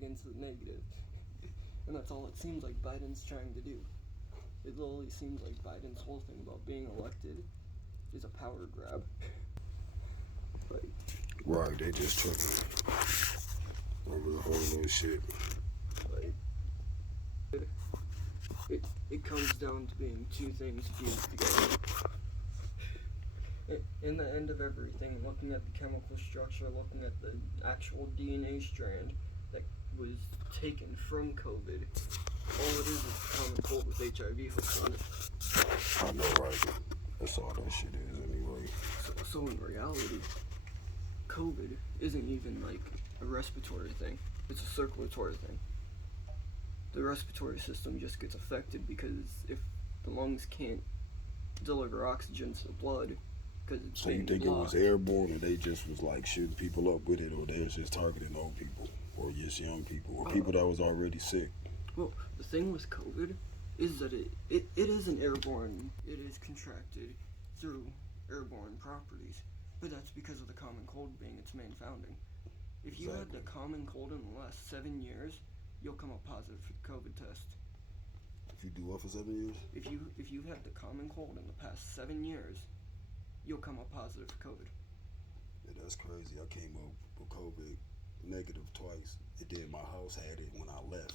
against the negative. And that's all it seems like Biden's trying to do. It literally seems like Biden's whole thing about being elected is a power grab. Like, right, they just tripping over the whole little shit. Like, it comes down to being two things fused together. In the end of everything, looking at the chemical structure, looking at the actual DNA strand that was taken from COVID, all it is common cold with HIV hooked on it. I know, right? That's all that shit is anyway. So in reality, COVID isn't even like a respiratory thing. It's a circulatory thing. The respiratory system just gets affected because if the lungs can't deliver oxygen to the blood, because it's so you think blocked. It was airborne, or they just was like shooting people up with it, or they was just targeting old people, or just young people, or people that was already sick? Well, the thing with COVID is that it isn't airborne. It is contracted through airborne properties, but that's because of the common cold being its main founding. If you had the common cold in the last 7 years, you'll come up positive for the COVID test. If you do what for 7 years? If you've had the common cold in the past 7 years, you'll come up positive for COVID. Yeah, that's crazy. I came up with COVID negative twice. And then my house had it when I left.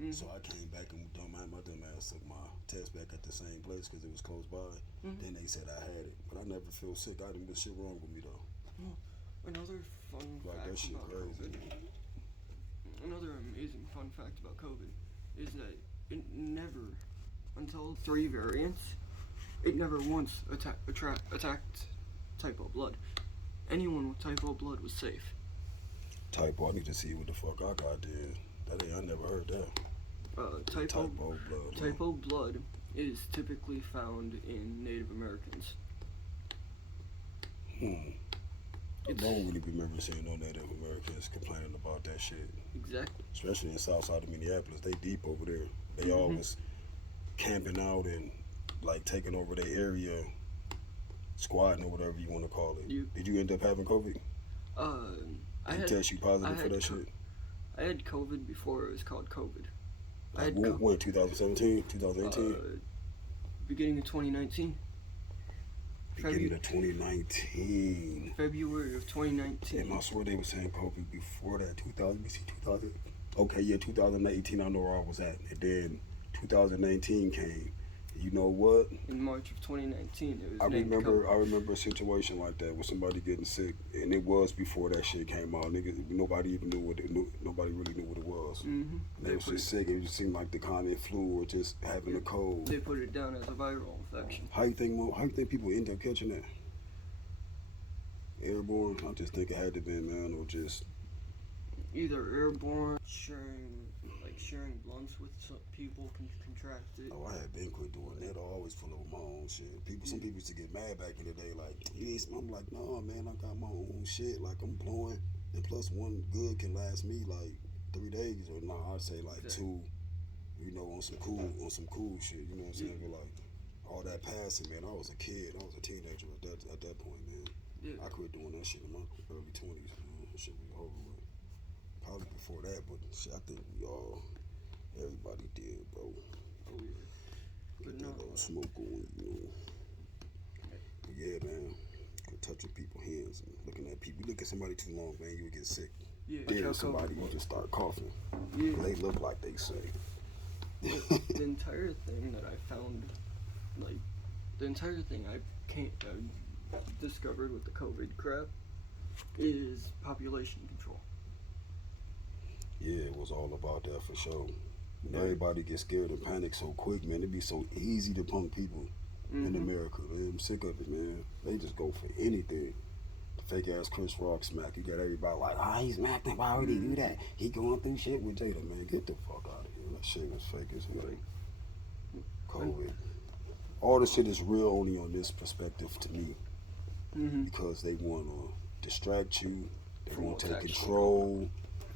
Mm-hmm. So I came back and my dumb ass took my test back at the same place because it was close by. Mm-hmm. Then they said I had it, but I never feel sick. I didn't get shit wrong with me though. Well, another fun fact that shit about crazy. COVID. Another amazing fun fact about COVID is that it never, until 3 variants, it never once attacked type O blood. Anyone with type O blood was safe. Type O, I need to see what the fuck I got there. I never heard that. Type O blood. Type O blood is typically found in Native Americans. I don't really remember seeing no Native Americans complaining about that shit. Exactly. Especially in south side of Minneapolis. They deep over there. They always camping out and like taking over their area, squatting or whatever you want to call it. Did you end up having COVID? They test you positive for that shit? I had COVID before it was called COVID. Like when, 2017, 2018? Beginning of 2019. Beginning of 2019. February of 2019. And I swear they were saying COVID before that. 2000. Okay, yeah, 2018 I know where I was at. And then 2019 came. You know what? In March of 2019, it was I remember a situation like that with somebody getting sick, and it was before that shit came out. Nobody even knew nobody really knew what it was. Mm-hmm. They was just sick. It just seemed like the common flu or just having a cold. They put it down as a viral infection. How you think people end up catching that? Airborne? I just think it had to be, man, or just either airborne, sharing blunts with some people can contract it. Oh, I had been quit doing that. I always full of my own shit. Some people used to get mad back in the day, like, I'm like, no, man, I got my own shit. Like, I'm blowing, and plus one good can last me like 3 days, or I'd say like 2. You know, on some cool shit. You know what I'm saying? But like all that passing, man. I was a kid. I was a teenager at that point, man. Yeah. I quit doing that shit in my early 20s, man. That shit was over with. Probably before that, but shit, I think everybody did, bro. Oh yeah. Get that little smoke on, you know. But yeah, man. Quit touching people's hands and looking at people. You look at somebody too long, man, you would get sick. Yeah. Then somebody will just start coughing. Yeah. They look like they sick. The entire thing that I found, the entire thing I discovered with the COVID crap is population control. Yeah, it was all about that for sure. Everybody gets scared and panic so quick, man. It'd be so easy to punk people in America. Man, I'm sick of it, man. They just go for anything. Fake ass Chris Rock smack. You got everybody like, he smacked him. Why would he do that? He going through shit with Jada, man. Get the fuck out of here. That shit was fake as hell. COVID. All this shit is real only on this perspective to me. Because they want to distract you. They want to take control.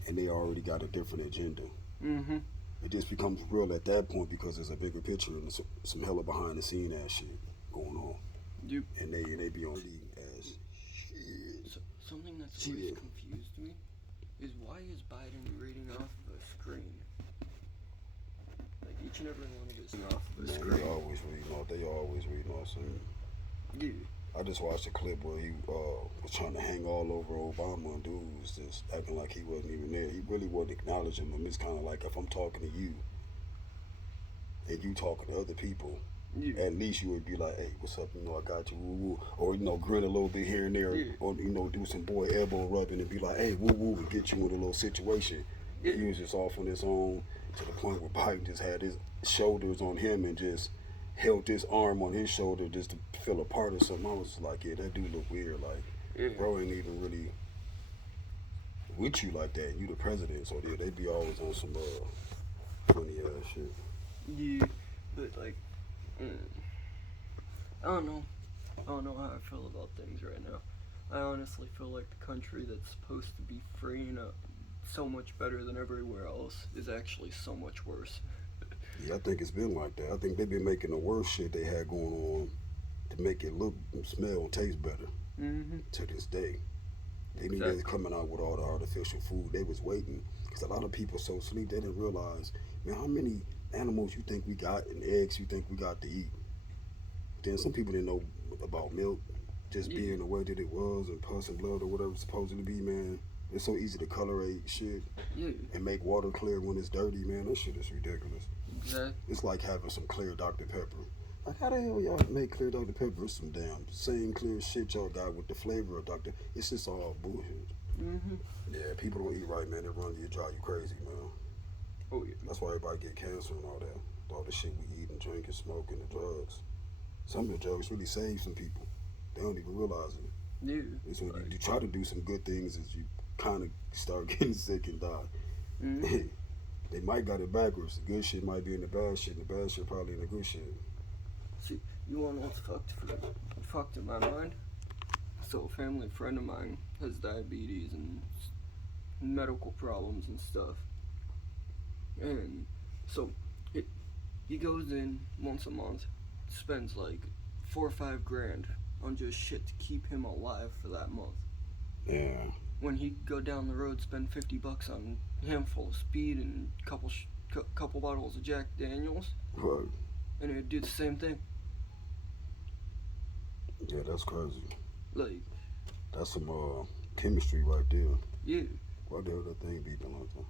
And they already got a different agenda. It just becomes real at that point because there's a bigger picture and some hella behind the scene ass shit going on. Yep. And they be on the ass shit. Something that's always confused me is why is Biden reading off and every one of this off of the Man, screen. they always reading off something. Yeah. I just watched a clip where he was trying to hang all over Obama, and dude was just acting like he wasn't even there. He really wasn't acknowledging him. It's kind of like if I'm talking to you and you talking to other people, Yeah. at least you would be like, hey, what's up? You know, I got you, woo woo. Or, you know, grin a little bit here and there. Yeah. Or, you know, do some boy elbow rubbing and be like, hey, woo woo, and get you in a little situation. Yeah. He was just off on his own to the point where Biden just had his shoulders on him and just held his arm on his shoulder just to feel a part of something. I was like, yeah, that dude look weird. Like, Yeah. bro ain't even really with you like that. You the president, so yeah, they be always on some funny ass shit. Yeah. But like, I don't know. I don't know how I feel about things right now. I honestly feel like the country that's supposed to be free and so much better than everywhere else is actually so much worse. Yeah, I think it's been like that. I think they've been making the worst shit they had going on to make it look, smell, and taste better Mm-hmm. to this day. They knew they Exactly. was coming out with all the artificial food. They was waiting because a lot of people so sleep they didn't realize, man, how many animals you think we got and eggs you think we got to eat. Then some people didn't know about milk just Yeah. being the way that it was and pus and blood or whatever it's supposed to be, man. It's so easy to colorate shit Yeah. and make water clear when it's dirty, man. That shit is ridiculous. Exactly. It's like having some clear Dr. Pepper. Like, how the hell y'all make clear Dr. Pepper? It's some damn same clear shit y'all got with the flavor of Dr. It's just all bullshit. Mm-hmm. Yeah, people don't eat right, man. It runs you, drive you crazy, man. Oh yeah. That's why everybody get cancer and all that. All the shit we eat and drink and smoke and the drugs. Some of the drugs really save some people. They don't even realize it. Yeah. It's when you try to do some good things is you kind of start getting sick and die. Mm-hmm. They might got it backwards. The good shit might be in the bad shit, and the bad shit probably in the good shit. See, you wanna know what's fucked in my mind? So a family friend of mine has diabetes and medical problems and stuff. And so he goes in once a month, spends like $4 or $5 grand on just shit to keep him alive for that month. Yeah. When he'd go down the road, spend $50 on a handful of speed and couple bottles of Jack Daniels, Right. and it'd do the same thing. Yeah, that's crazy. Like, That's some chemistry right there. yeah. Why the hell that thing beeping like that?